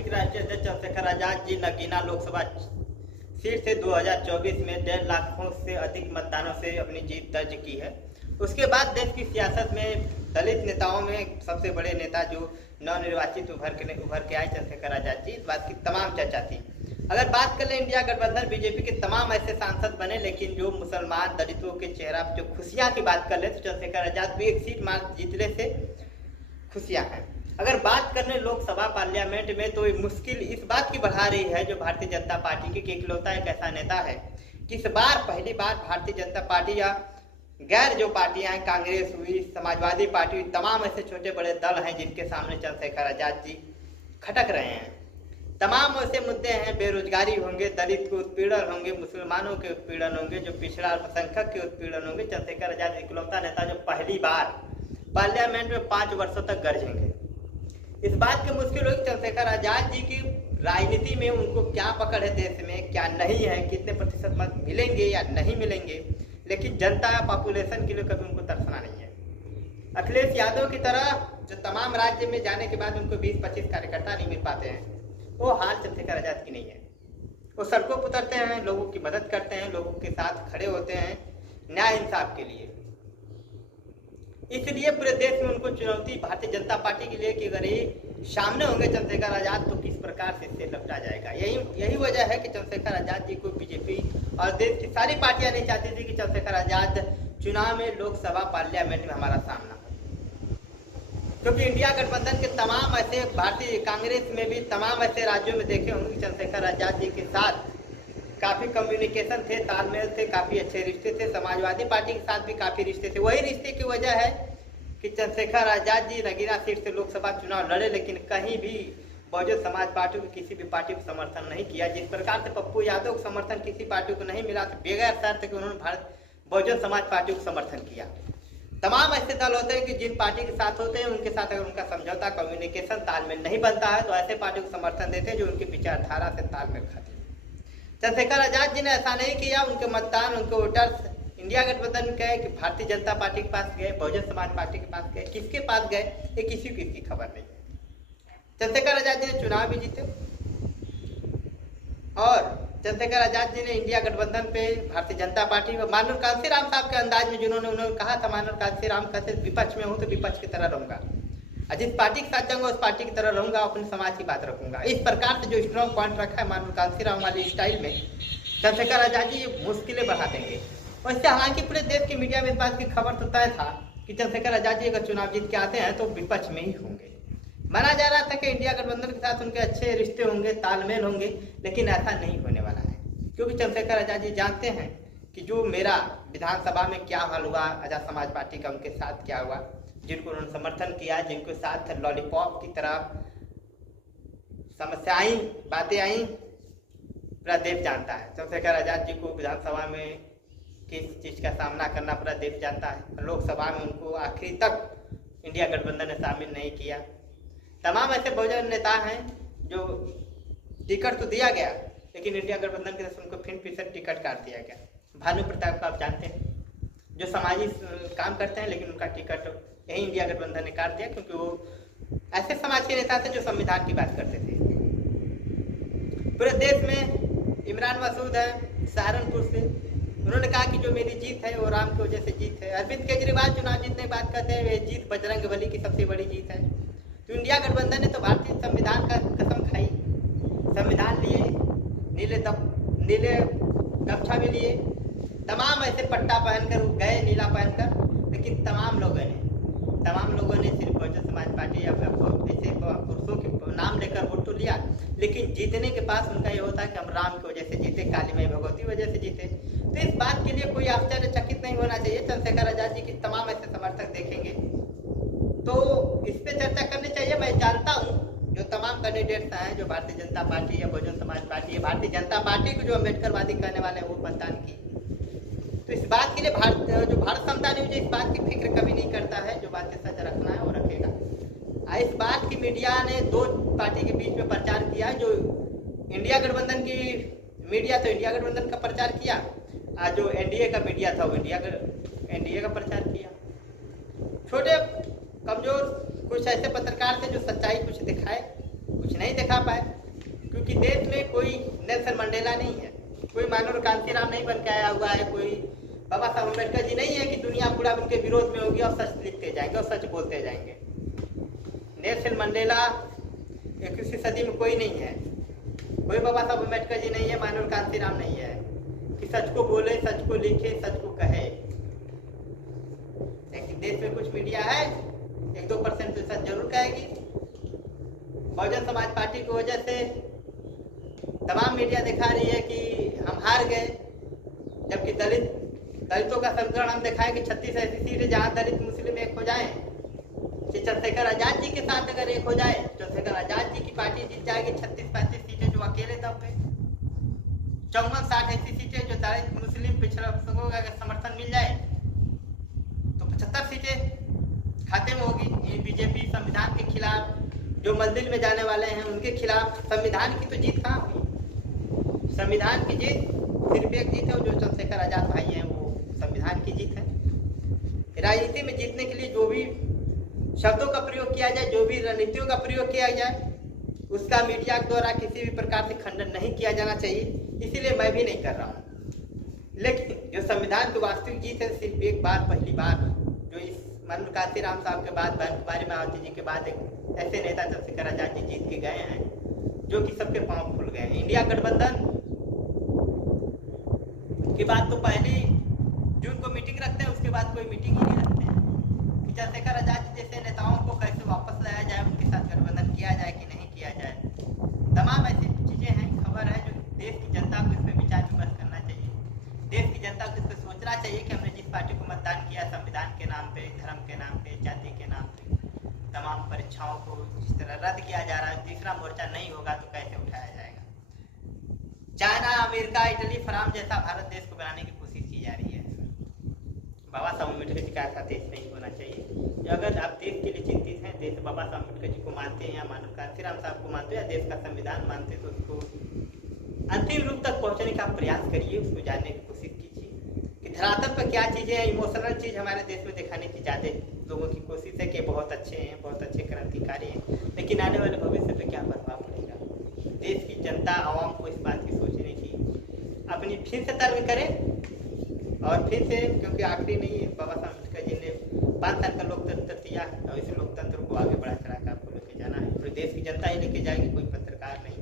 Party के राष्ट्रीय अध्यक्ष चंद्रशेखर आजाद जी नगीना लोकसभा सीट से 2024 में 1.5 लाख से अधिक मतदानों से अपनी जीत दर्ज की है। उसके बाद देश की सियासत में दलित नेताओं में सबसे बड़े नेता जो नवनिर्वाचित उभर के आए चंद्रशेखर आजाद जी, इस बात की तमाम चर्चा थी। अगर बात कर लें इंडिया गठबंधन बीजेपी के तमाम ऐसे सांसद बने, लेकिन जो मुसलमान दलितों के चेहरा जो खुशियां की बात कर ले तो चंद्रशेखर आजाद भी एक सीट मार जीतने से खुशियां हैं। अगर बात कर लें लोकसभा पार्लियामेंट में तो मुश्किल इस बात की बढ़ा रही है जो भारतीय जनता पार्टी की इकलौता एक ऐसा नेता है कि इस बार पहली बार भारतीय जनता पार्टी या गैर जो पार्टियां हैं, कांग्रेस हुई, समाजवादी पार्टी हुई, तमाम ऐसे छोटे बड़े दल हैं जिनके सामने चंद्रशेखर आजाद जी खटक रहे हैं। तमाम ऐसे मुद्दे हैं, बेरोजगारी होंगे, दलित के उत्पीड़न होंगे, मुसलमानों के उत्पीड़न होंगे, जो पिछड़ा अल्पसंख्यक के उत्पीड़न होंगे। चंद्रशेखर आजाद इकलौता नेता जो पहली बार पार्लियामेंट में 5 वर्षों तक गरजेंगे। इस बात की मुश्किल होगी चंद्रशेखर आजाद जी की राजनीति में उनको क्या पकड़ है, देश में क्या नहीं है, कितने प्रतिशत मत मिलेंगे या नहीं मिलेंगे, लेकिन जनता पॉपुलेशन के लिए कभी उनको तरसना नहीं है। अखिलेश यादव की तरह जो तमाम राज्य में जाने के बाद उनको 20-25 कार्यकर्ता नहीं मिल पाते हैं, वो हाल चंद्रशेखर आजाद की नहीं है। वो सड़कों पर उतरते हैं, लोगों की मदद करते हैं, लोगों के साथ खड़े होते हैं न्याय इंसाफ के लिए। इसलिए पूरे देश में उनको चुनौती भारतीय जनता पार्टी के लिए कि अगर ये सामने होंगे चंद्रशेखर आजाद तो किस प्रकार से इससे लपटा जाएगा। यही वजह है कि चंद्रशेखर आजाद जी को बीजेपी और देश की सारी पार्टियां नहीं चाहती थी कि चंद्रशेखर आजाद चुनाव में लोकसभा पार्लियामेंट में हमारा सामना हो, क्योंकि इंडिया गठबंधन के तमाम ऐसे भारतीय कांग्रेस में भी तमाम ऐसे राज्यों में देखे होंगे कि चंद्रशेखर आजाद जी के साथ काफी कम्युनिकेशन थे, तालमेल थे, काफी अच्छे रिश्ते थे। समाजवादी पार्टी के साथ भी काफी रिश्ते थे। वही रिश्ते की वजह है कि चंद्रशेखर आजाद जी नगीना सीट से लोकसभा चुनाव लड़े, लेकिन कहीं भी बहुजन समाज पार्टी को किसी भी पार्टी को समर्थन नहीं किया। जिस प्रकार से पप्पू यादव को समर्थन किसी पार्टी को नहीं मिला तो बगैर शर्त के उन्होंने बहुजन समाज पार्टी को समर्थन किया। तमाम ऐसे दल होते हैं कि जिन पार्टी के साथ होते हैं उनके साथ अगर उनका समझौता, कम्युनिकेशन, तालमेल नहीं बनता है तो ऐसे पार्टी को समर्थन देते हैं जो उनकी विचारधारा से तालमेल खाते हैं। चंद्रशेखर आजाद जी ने ऐसा नहीं किया। उनके मतदान, उनके वोटर्स इंडिया गठबंधन गए कि भारतीय जनता पार्टी के पास गए, बहुजन समाज पार्टी के पास गए, किसके पास गए ये किसी को इसकी खबर नहीं। चंद्रशेखर आजाद जी ने चुनाव भी जीते और चंद्रशेखर आजाद जी ने इंडिया गठबंधन पे भारतीय जनता पार्टी में माननीय कांशीराम साहब के अंदाज में उन्होंने कहा था, माननीय कांशीराम कहते विपक्ष में हूँ तो विपक्ष की तरह रहूंगा, जिस पार्टी के साथ जाऊंगा उस पार्टी की तरह रहूंगा, अपने समाज की बात रखूंगा। इस प्रकार से जो स्ट्रॉन्ग पॉइंट रखा है माननीय कांशीराम वाली स्टाइल में चंद्रशेखर आजाद जी मुश्किलें बढ़ा देंगे। और इससे हालांकि पूरे देश की मीडिया में इस बात की खबर तो तय था कि चंद्रशेखर आजाद जी अगर चुनाव जीत के आते हैं तो विपक्ष में ही होंगे। माना जा रहा था कि इंडिया गठबंधन के साथ उनके अच्छे रिश्ते होंगे, तालमेल होंगे, लेकिन ऐसा नहीं होने वाला है, क्योंकि चंद्रशेखर आजाद जी जानते हैं कि जो मेरा विधानसभा में क्या हाल हुआ, आजाद समाज पार्टी का उनके साथ क्या हुआ, जिनको उन्होंने समर्थन किया, जिनके साथ लॉलीपॉप की तरह समस्याएं, बातें आई, पूरा देश जानता है। चंद्रशेखर आजाद जी को विधानसभा में किस चीज़ का सामना करना पूरा देश जानता है। लोकसभा में उनको आखिरी तक इंडिया गठबंधन ने शामिल नहीं किया। तमाम ऐसे बहुजन नेता हैं जो टिकट तो दिया गया, लेकिन इंडिया गठबंधन की तरफ से उनको फिर टिकट काट दिया गया। भानु प्रताप को आप जानते हैं, जो सामाजिक काम करते हैं, लेकिन उनका टिकट यही इंडिया गठबंधन ने काट दिया, क्योंकि वो ऐसे समाज के नेता थे जो संविधान की बात करते थे। पूरे देश में इमरान मसूद है सहारनपुर से, उन्होंने कहा कि जो मेरी जीत है वो राम की वजह से जीत है। अरविंद केजरीवाल चुनाव जीतने की बात करते हैं, वे जीत बजरंगबली की सबसे बड़ी जीत है। तो इंडिया गठबंधन ने तो भारतीय संविधान का कसम खाई, संविधान लिए, नीले गमछा भी लिए, तमाम ऐसे पट्टा पहनकर गए, नीला पहनकर, लेकिन तमाम लोगों ने सिर्फ बहुजन समाज पार्टी या ऐसे पुरुषों के नाम लेकर वोट तो लिया, लेकिन जीतने के पास उनका ये होता है कि हम राम की वजह से जीते, काली माई भगवती वजह से जीते। तो इस बात के लिए कोई आश्चर्यचकित नहीं होना चाहिए। चंद्रशेखर आजाद जी की तमाम ऐसे समर्थक देखेंगे तो इस पे चर्चा करनी चाहिए। मैं जानता हूँ जो तमाम कैंडिडेट्स हैं, जो भारतीय जनता पार्टी या बहुजन समाज पार्टी या भारतीय जनता पार्टी को जो अम्बेडकरवादी कहने वाले हैं वो मतदान की, तो इस बात के लिए भारत समता न्यूज इस बात की फिक्र कभी नहीं करता है। जो बातें सच रखना है वो रखेगा। इस बात की मीडिया ने दो पार्टी के बीच में प्रचार किया। जो इंडिया गठबंधन की मीडिया तो इंडिया गठबंधन का प्रचार किया, आज जो एनडीए का मीडिया था वो एनडीए का प्रचार किया। छोटे कमजोर कुछ ऐसे पत्रकार थे जो सच्चाई कुछ दिखाए, कुछ नहीं दिखा पाए, क्योंकि देश में कोई नेल्सन मंडेला नहीं है, कोई मनोहर कांतीराम नहीं बन के आया हुआ है, कोई बाबा साहब अम्बेडकर जी नहीं है कि दुनिया पूरा उनके विरोध में होगी और सच लिखते जाएंगे और सच बोलते जाएंगे। नेल्सन मंडेला 21वीं सदी में कोई नहीं है, कोई बाबा साहब अम्बेडकर जी नहीं है, मनोहर कांतीराम नहीं है कि सच को बोले, सच को लिखे, सच को कहे। लेकिन देश में कुछ मीडिया है 1-2% तो सच जरूर कहेगी। बहुजन समाज पार्टी की वजह से तमाम मीडिया दिखा रही है कि हम हार गए, जबकि दलितों का समीकरण हम दिखाएं कि 36 ऐसी सीटें जहां दलित मुस्लिम एक हो जाएं, चंद्रशेखर आजाद जी के साथ अगर एक हो जाए, चंद्रशेखर आजाद जी की पार्टी जीत जाएगी 36-35 सीटें जो अकेले दम पे, 54-60 ऐसी सीटें जो दलित मुस्लिम पिछड़ा वर्गों का अगर समर्थन मिल जाए तो 75 सीटें खाते में होगी। बीजेपी संविधान के खिलाफ जो मंदिर में जाने वाले हैं उनके खिलाफ संविधान की तो जीत कहाँ हुई? संविधान की जीत सिर्फ एक जीत है, जो चंद्रशेखर आजाद भाई हैं वो संविधान की जीत है। राजनीति में जीतने के लिए जो भी शब्दों का प्रयोग किया जाए, जो भी रणनीतियों का प्रयोग किया जाए, उसका मीडिया द्वारा किसी भी प्रकार से खंडन नहीं किया जाना चाहिए, इसीलिए मैं भी नहीं कर रहा हूँ। लेकिन जो संविधान की वास्तविक जीत है, सिर्फ एक बार, पहली बार जो इस मनोहर कांतीराम साहब के बाद, कुमारी मायावती जी के बाद एक ऐसे नेता चंद्रशेखर आजाद जी जीत के गए हैं जो कि सबके पांव खुल गए हैं। इंडिया गठबंधन की बात तो पहली जून को मीटिंग रखते हैं, उसके बाद कोई मीटिंग ही नहीं रखते हैं कि चंद्रशेखर आजाद जी जैसे नेताओं को कैसे वापस लाया जाए, उनके साथ गठबंधन किया जाए कि नहीं किया जाए। तमाम ऐसी चीजें हैं, खबर है जो देश की जनता को इस पर विचार विमर्श करना चाहिए। देश की जनता को इस पर सोचना चाहिए कि हमने जिस पार्टी को मतदान किया, संविधान के नाम पे, धर्म के नाम पे, जाति के नाम पे, तमाम परीक्षाओं को जिस तरह रद्द किया जा रहा है, तीसरा मोर्चा नहीं होगा तो कैसे उठाया जाएगा। चाइना, अमेरिका, इटली, फ्रांस जैसा भारत देश को बनाने की कोशिश की जा रही है। बाबा साहब अम्बेडकर जी का ऐसा देश नहीं होना चाहिए। अगर आप देश के लिए चिंतित हैं, देश बाबा साहब अम्बेडकर जी को मानते हैं या मनोहर कांतीराम साहब को मानते हैं या देश का संविधान मानते हैं, तो उसको अंतिम रूप तक पहुंचने का प्रयास करिए, उसको जानने की कोशिश कीजिए कि धरातल पर क्या चीजें हैं। इमोशनल चीज हमारे देश में दिखाने की ज्यादा लोगों की कोशिश है कि बहुत अच्छे हैं, बहुत अच्छे क्रांतिकारी हैं, लेकिन आने वाले भविष्य पे क्या प्रभाव पड़ेगा। देश की जनता, आवाम को इस बात की सोचने की अपनी फिर से तर्क करे और फिर से, क्योंकि आखिरी नहीं है, बाबा साहब अम्बेडकर जी ने 5 साल का लोकतंत्र दिया है और इस लोकतंत्र को आगे बढ़ा चढ़ा कर आपको लेके जाना है। पूरे देश की जनता ही लेके जाएगी, कोई पत्रकार नहीं।